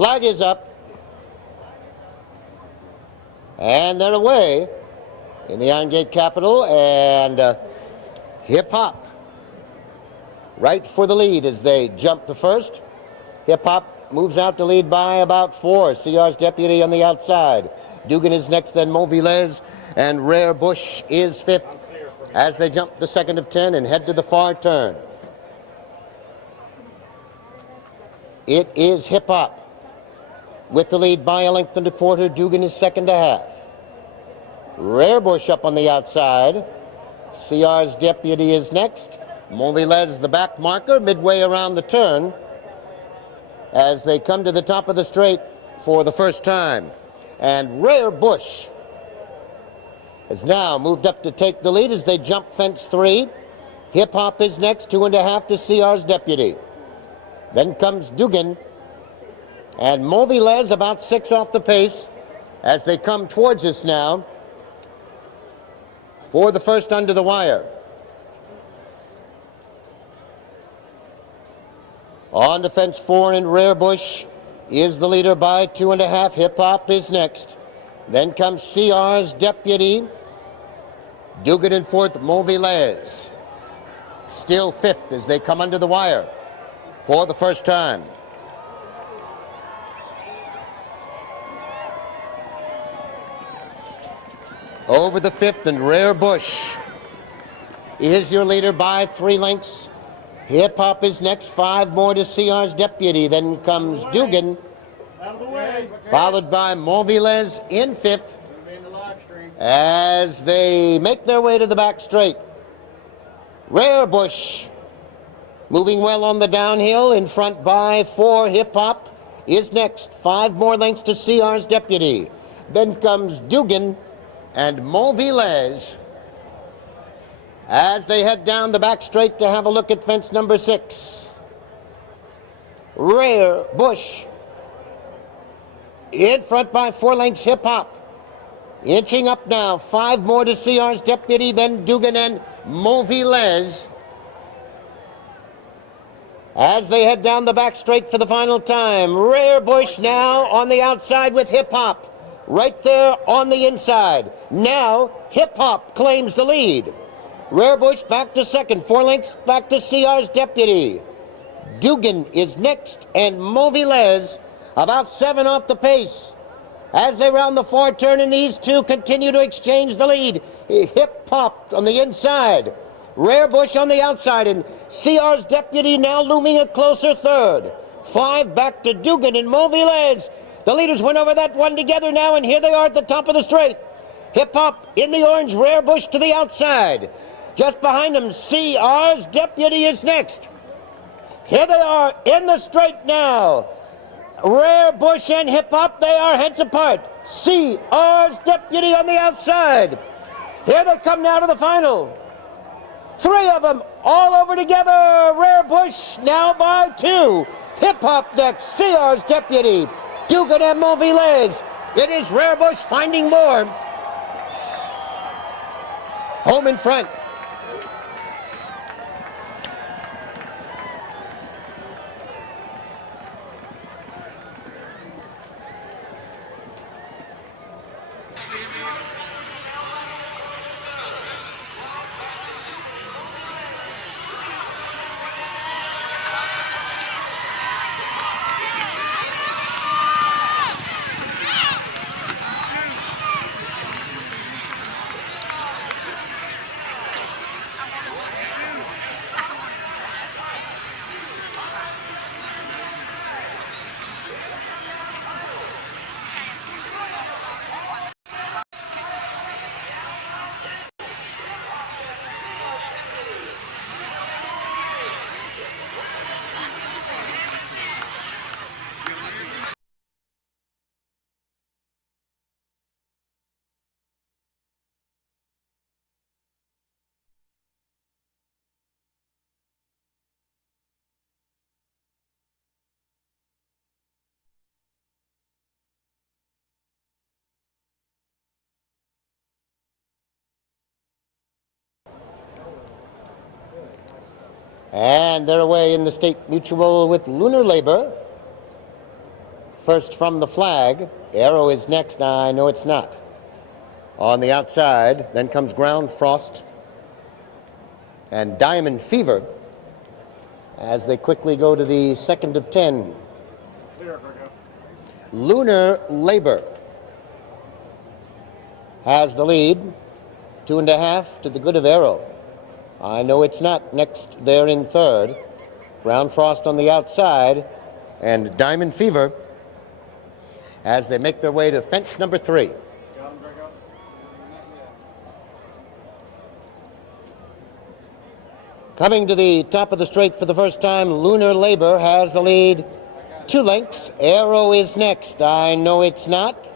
Flag is up. And they're away in the Irongate Capitol, and Hip Hop right for the lead as they jump the first. Hip Hop moves out to lead by about 4. CR's Deputy on the outside. Dugan is next, then Movilez, and Rare Bush is 5th as they jump the second of 10 and head to the far turn. It is Hip Hop with the lead by a length and a quarter. Dugan is second to half. Rare Bush up on the outside. CR's Deputy is next. Movilez the back marker midway around the turn as they come to the top of the straight for the first time. And Rare Bush has now moved up to take the lead as they jump fence 3. Hip Hop is next, 2.5 to CR's Deputy. Then comes Dugan, and Movilez about 6 off the pace as they come towards us now for the first under the wire. On to fence 4, and Rare Bush is the leader by 2.5. Hip Hop is next. Then comes CR's Deputy. Dugan in 4th, Movilez still 5th as they come under the wire for the first time. Over the 5th, and Rare Bush is your leader by 3 lengths. Hip Hop is next, 5 more to CR's Deputy. Then comes Dugan, followed by Movilez in 5th as they make their way to the back straight. Rare Bush moving well on the downhill, in front by 4. Hip Hop is next, 5 more lengths to CR's Deputy. Then comes Dugan and Movilez as they head down the back straight to have a look at fence number 6. Rare Bush in front by 4 lengths. Hip Hop inching up now, 5 more to CR's Deputy, then Dugan and Movilez as they head down the back straight for the final time. Rare Bush now on the outside with Hip Hop right there on the inside. Now Hip Hop claims the lead. Rare Bush back to second, 4 lengths back to CR's Deputy. Dugan is next, and Movilez about 7 off the pace as they round the far turn, and these two continue to exchange the lead. Hip Hop on the inside, Rare Bush on the outside, and CR's Deputy now looming a closer third. 5 back to Dugan and Movilez. The leaders went over that one together now, and here they are at the top of the straight. Hip Hop in the orange, Rare Bush to the outside. Just behind them, CR's Deputy is next. Here they are in the straight now. Rare Bush and Hip Hop, they are heads apart. CR's Deputy on the outside. Here they come now to the final. 3 of them all over together. Rare Bush now by 2. Hip Hop next, CR's Deputy. Dugan and Movilez. It is Rare Bush finding more. Home in front. And they're away in the State Mutual with Lunar Labor first from the flag. Arrow is next. I know it's not. On the outside, then comes Ground Frost and Diamond Fever as they quickly go to the second of 10. Lunar Labor has the lead, 2.5 to the good of Arrow. I know it's not next there in third. Ground Frost on the outside and Diamond Fever as they make their way to fence number 3. Coming to the top of the straight for the first time, Lunar Labor has the lead 2 lengths. Arrow is next. I know it's not.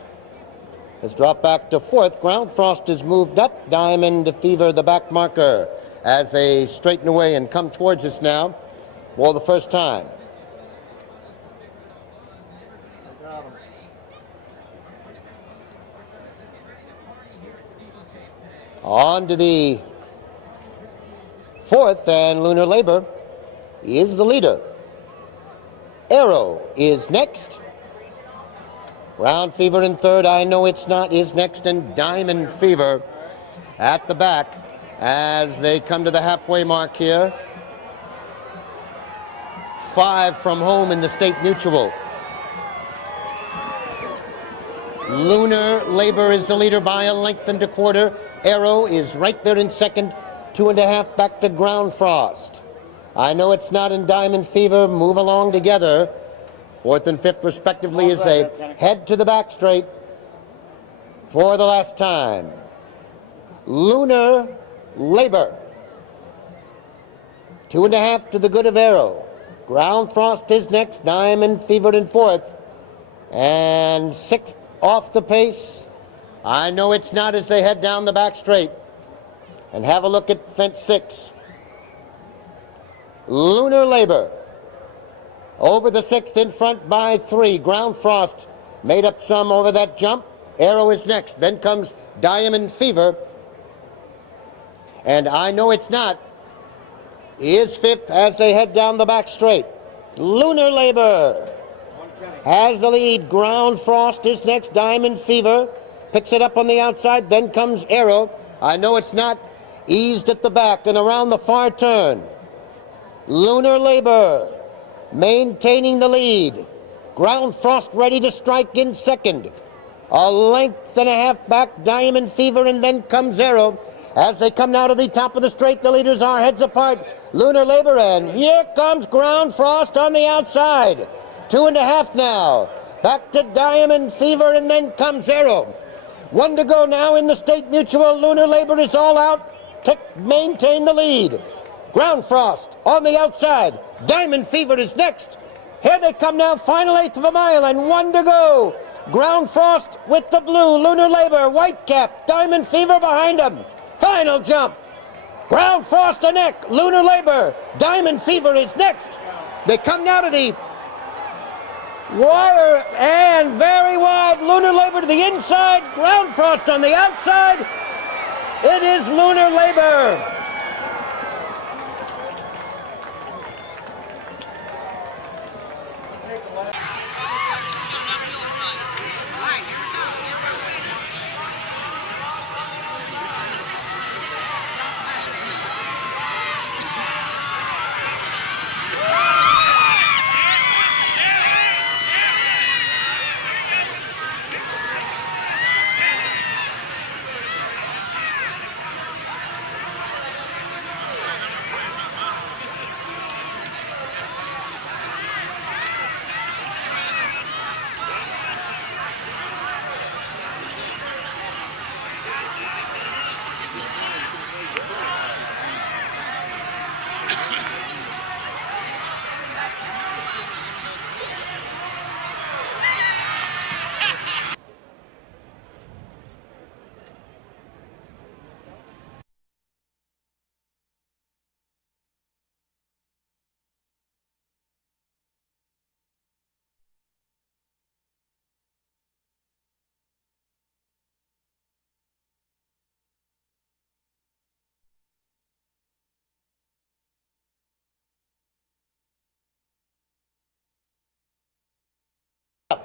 Has dropped back to 4th. Ground Frost has moved up. Diamond Fever, the back marker, as they straighten away and come towards us now for the first time. On to the 4th, and Lunar Labor is the leader. Arrow is next. Ground Fever in third, I know it's not, is next, and Diamond Fever at the back as they come to the halfway mark here. 5 from home in the State Mutual. Lunar Labor is the leader by a length and a quarter. Arrow is right there in second, 2.5 back to Ground Frost. I know it's not, in Diamond Fever move along together. 4th and 5th respectively as they head to the back straight for the last time. Lunar Labor, 2.5 to the good of Arrow. Ground Frost is next, Diamond Fever in 4th, and 6 off the pace. I know it's not as they head down the back straight. And have a look at fence 6. Lunar Labor over the 6th, in front by 3. Ground Frost made up some over that jump. Arrow is next. Then comes Diamond Fever. And I know it's not is 5th as they head down the back straight. Lunar Labor has the lead. Ground Frost is next. Diamond Fever picks it up on the outside. Then comes Arrow. I know it's not eased at the back and around the far turn. Lunar Labor maintaining the lead. Ground Frost ready to strike in second. A length and a half back, Diamond Fever, and then comes Arrow. As they come now to the top of the straight, the leaders are heads apart. Lunar Labor, and here comes Ground Frost on the outside. 2.5 now. Back to Diamond Fever, and then comes Arrow. 1 to go now in the State Mutual. Lunar Labor is all out to maintain the lead. Ground Frost on the outside. Diamond Fever is next. Here they come now, final 1/8 of a mile, and 1 to go. Ground Frost with the blue. Lunar Labor, white cap. Diamond Fever behind him. Final jump. Ground Frost a neck. Lunar Labor. Diamond Fever is next. They come now to the wire, and very wide. Lunar Labor to the inside. Ground Frost on the outside. It is Lunar Labor.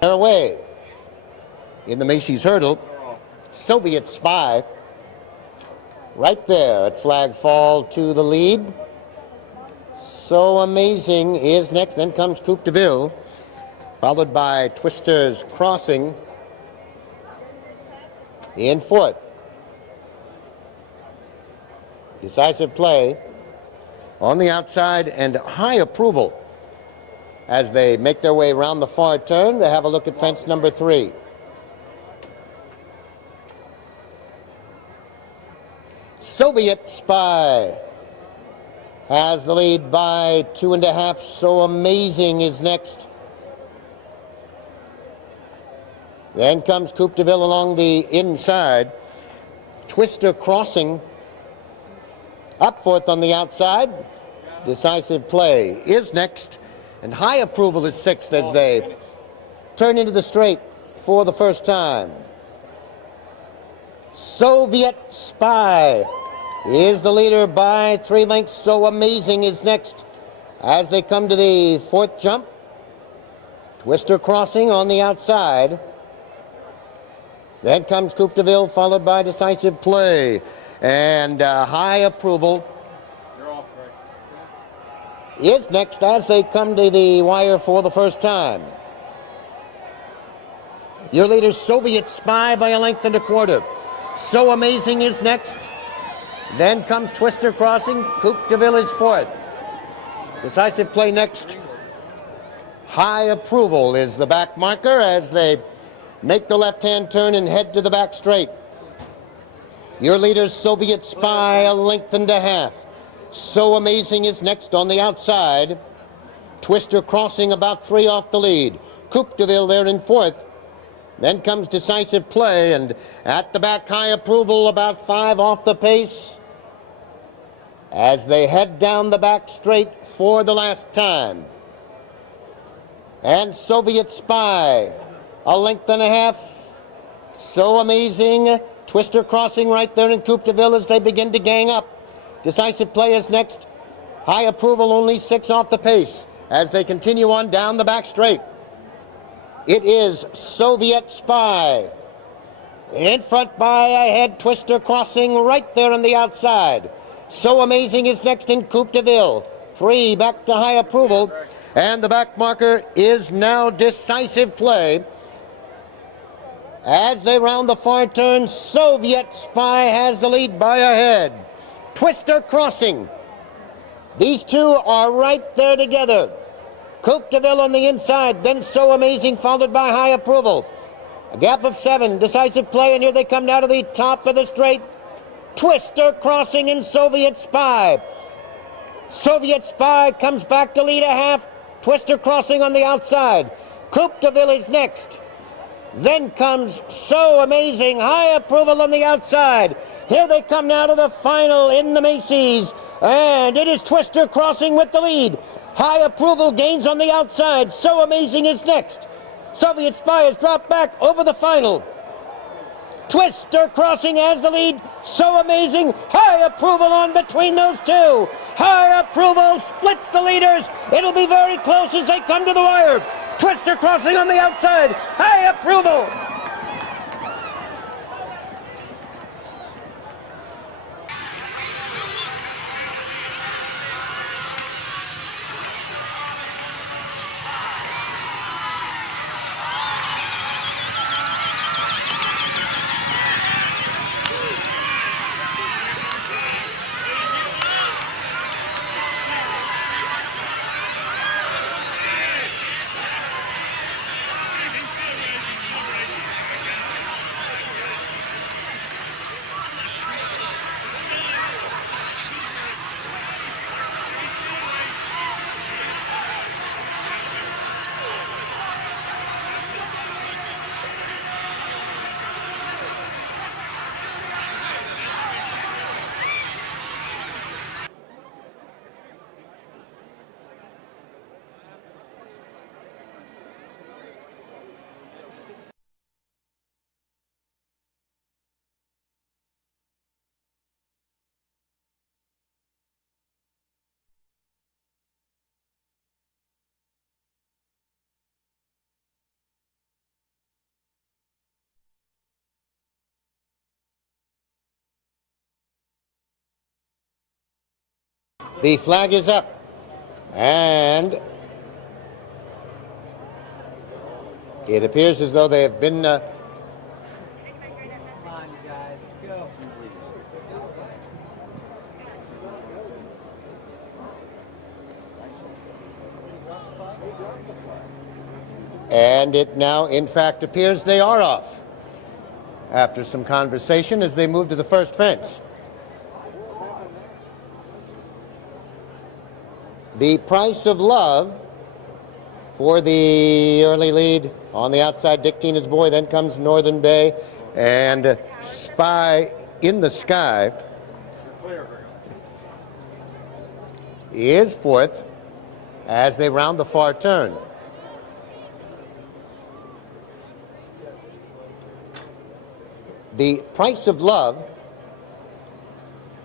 They're away. In the Macy's hurdle, Soviet Spy right there at flag fall to the lead. So Amazing is next. Then comes Coupe de Ville, followed by Twister's Crossing in fourth. Decisive Play on the outside and High Approval as they make their way around the far turn to have a look at fence number 3. Soviet Spy has the lead by 2.5. So Amazing is next. Then comes Coupe de Ville along the inside. Twister Crossing up fourth on the outside. Decisive Play is next. And High Approval is sixth as they turn into the straight for the first time. Soviet Spy is the leader by 3 lengths. So Amazing is next as they come to the fourth jump. Twister Crossing on the outside. Then comes Coupe de Ville, followed by Decisive Play. And High Approval is next as they come to the wire for the first time. Your leader, Soviet Spy, by 1.25 lengths. So Amazing is next. Then comes Twister Crossing. Coupe de Ville is fourth. Decisive Play next. High Approval is the back marker as they make the left-hand turn and head to the back straight. Your leader, Soviet Spy, 1.5 lengths. So Amazing is next on the outside. Twister Crossing about 3 off the lead. Coupe de Ville there in fourth. Then comes Decisive Play, and at the back, High Approval about 5 off the pace as they head down the back straight for the last time. And Soviet Spy, 1.5 lengths. So Amazing. Twister Crossing right there in Coupe de Ville as they begin to gang up. Decisive Play is next. High Approval only 6 off the pace as they continue on down the back straight. It is Soviet Spy. In front by a head. Twister Crossing right there on the outside. So Amazing is next in Coupe de Ville. 3 back to High Approval. And the back marker is now Decisive Play. As they round the far turn, Soviet Spy has the lead by a head. Twister Crossing. These two are right there together. Coupe de Ville on the inside, then So Amazing, followed by High Approval. A gap of 7, Decisive Play, and here they come now to the top of the straight. Twister Crossing and Soviet Spy. Soviet Spy comes back to lead a half. Twister Crossing on the outside. Coupe de Ville is next. Then comes So Amazing, High Approval on the outside. Here they come now to the final in the Macy's. And it is Twister Crossing with the lead. High Approval gains on the outside. So Amazing is next. Soviet Spy has dropped back over the final. Twister Crossing has the lead. So Amazing, High Approval on between those two. High Approval splits the leaders. It'll be very close as they come to the wire. Twister Crossing on the outside. High Approval. The flag is up. And it appears as though they have been Come on, you guys, let's go. and it now, in fact, appears they are off after some conversation as they move to the first fence. The price of love for the early lead on the outside, Dick Tina's Boy. Then comes Northern Bay and Spy in the Sky is fourth as they round the far turn. The price of love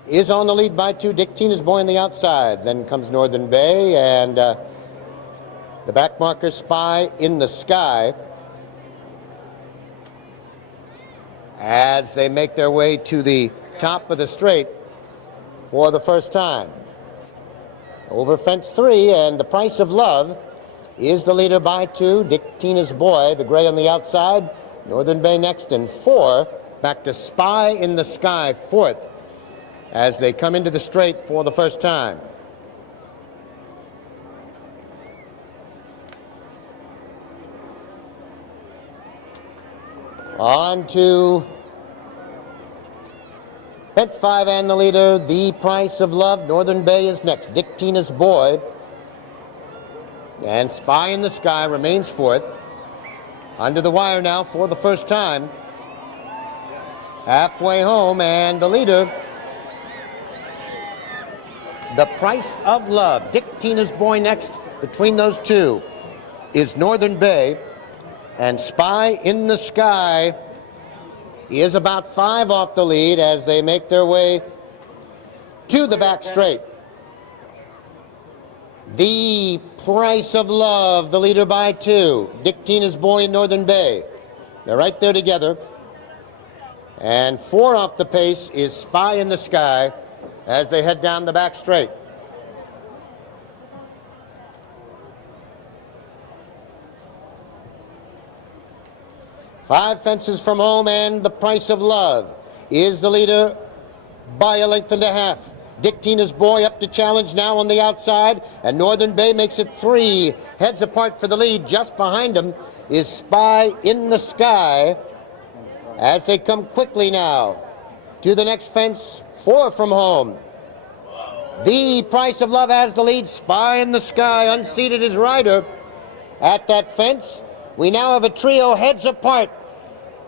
is on the lead by 2. Dick Tina's Boy on the outside. Then comes Northern Bay and the back marker Spy in the Sky as they make their way to the top of the straight for the first time. Over fence 3, and the price of love is the leader by 2. Dick Tina's Boy, the gray on the outside. Northern Bay next, and 4. Back to Spy in the Sky, fourth, as they come into the straight for the first time. On to fence 5 and the leader, the price of love. Northern Bay is next. Dick Tina's Boy and Spy in the Sky remains fourth. Under the wire now for the first time. Halfway home, and the leader, the price of love. Dick Tina's Boy next. Between those two is Northern Bay, and Spy in the Sky is about 5 off the lead as they make their way to the back straight. The price of love, the leader by 2. Dick Tina's Boy and Northern Bay. They're right there together. And 4 off the pace is Spy in the Sky as they head down the back straight. Five fences from home, and the price of love is the leader by a length and a half. Dick Tina's Boy up to challenge now on the outside, and Northern Bay makes it 3 heads apart for the lead. Just behind him is Spy in the Sky as they come quickly now to the next fence, 4 from home. The price of love has the lead. Spy in the Sky unseated his rider at that fence. We now have a trio heads apart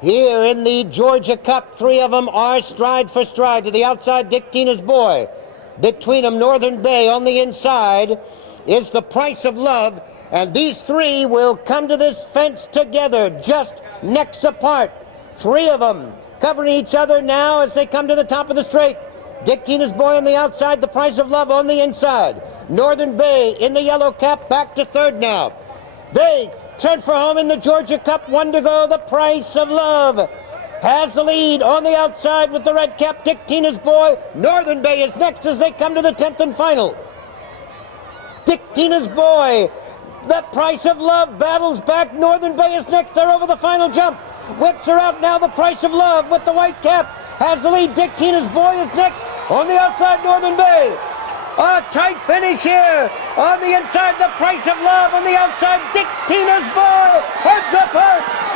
here in the Georgia Cup. 3 of them are stride for stride. To the outside, Dick Tina's Boy. Between them, Northern Bay. On the inside is the price of love. And these 3 will come to this fence together, just necks apart. 3 of them covering each other now as they come to the top of the straight. Dick Tina's Boy on the outside, the price of love on the inside. Northern Bay in the yellow cap, back to third now. They turn for home in the Georgia Cup, 1 to go. The price of love has the lead on the outside with the red cap. Dick Tina's Boy. Northern Bay is next as they come to the 10th and final. Dick Tina's Boy. The price of love battles back. Northern Bay is next. They're over the final jump. Whips are out now. The price of love with the white cap has the lead. Dick Tina's Boy is next on the outside. Northern Bay. A tight finish here. On the inside, the price of love. On the outside, Dick Tina's Boy. Heads apart.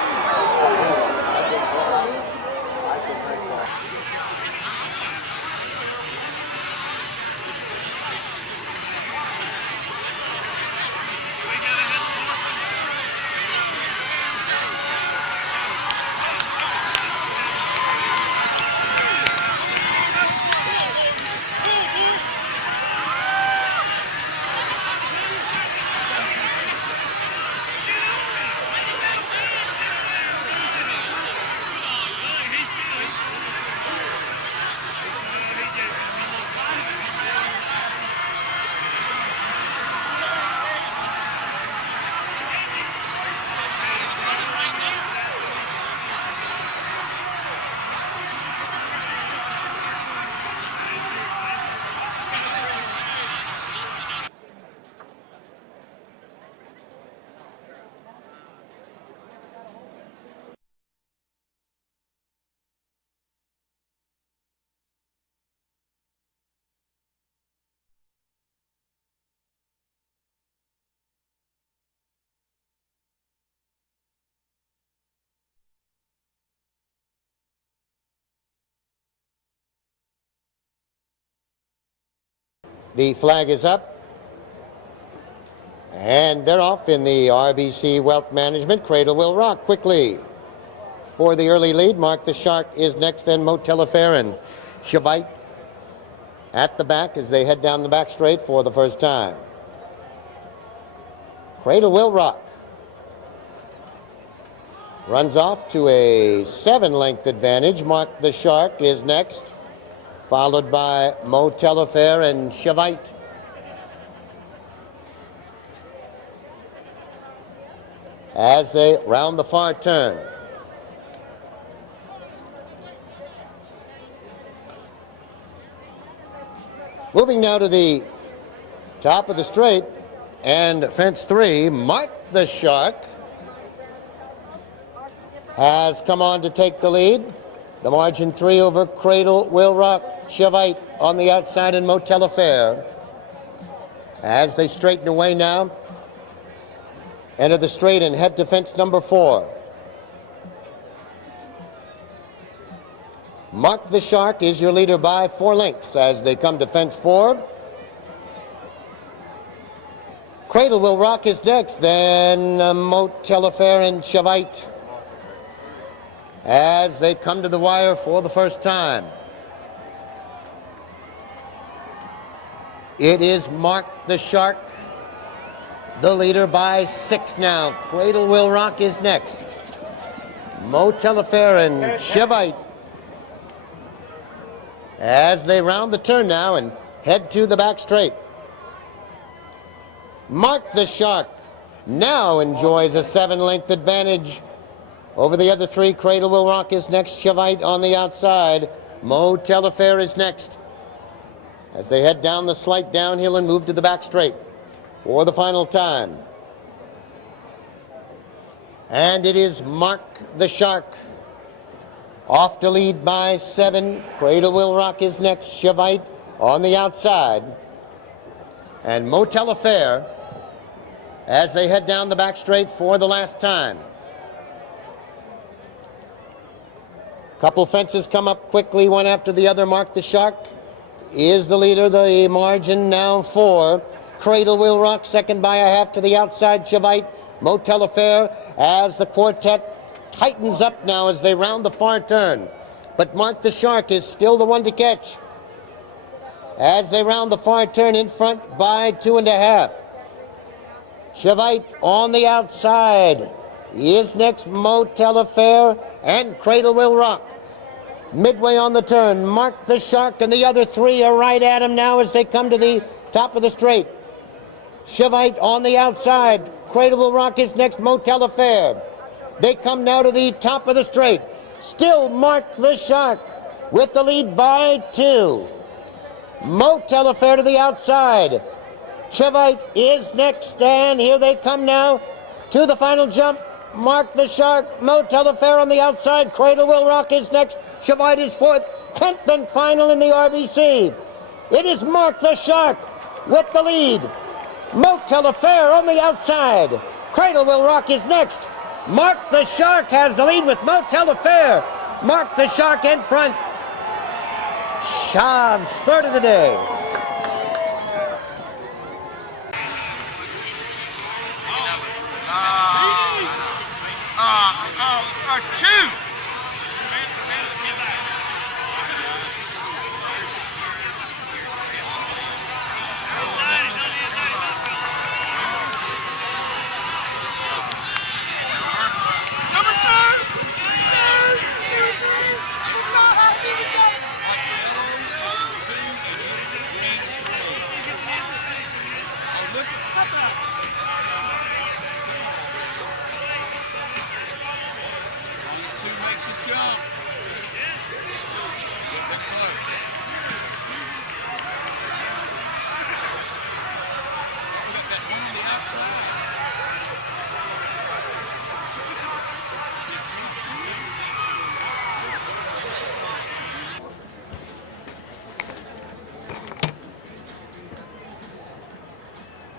The flag is up. And they're off in the RBC Wealth Management. Cradle Will Rock quickly for the early lead. Mark the Shark is next, then Motel Affair and Shavite at the back as they head down the back straight for the first time. Cradle Will Rock runs off to a 7-length advantage. Mark the Shark is next, followed by Motel Affair and Shavite. As they round the far turn. Moving now to the top of the straight and fence 3, Mark the Shark has come on to take the lead. The margin 3 over Cradle Will Rock, Shavite on the outside, and Motel Affair. As they straighten away now, enter the straight and head to fence number 4. Mark the Shark is your leader by 4 lengths as they come to fence 4. Cradle Will Rock is next, then Motel Affair and Shavite as they come to the wire for the first time. It is Mark the Shark, the leader by 6 now. Cradle Will Rock is next. Motel Affair and Shavite as they round the turn now and head to the back straight. Mark the Shark now enjoys a 7-length advantage over the other 3. Cradle Will Rock is next. Shavite on the outside. Motel Affair is next as they head down the slight downhill and move to the back straight for the final time. And it is Mark the Shark off to lead by 7. Cradle Will Rock is next. Shavite on the outside. And Motel Affair as they head down the back straight for the last time. Couple fences come up quickly, one after the other. Mark the Shark is the leader. The margin now 4. Cradle Will Rock second by a half to the outside. Shavite, Motel Affair as the quartet tightens up now as they round the far turn. But Mark the Shark is still the one to catch as they round the far turn, in front by 2.5. Shavite on the outside is next. Motel Affair and Cradle Will Rock. Midway on the turn, Mark the Shark and the other 3 are right at him now as they come to the top of the straight. Shavite on the outside. Cradle Will Rock is next. Motel Affair. They come now to the top of the straight. Still Mark the Shark with the lead by 2. Motel Affair to the outside. Shavite is next, and here they come now to the final jump. Mark the Shark, Motel Affair on the outside. Cradle Will Rock is next. Shavite is 4th. 10th and final in the RBC. It is Mark the Shark with the lead. Motel Affair on the outside. Cradle Will Rock is next. Mark the Shark has the lead with Motel Affair. Mark the Shark in front. Shav's third of the day. Two. Outside.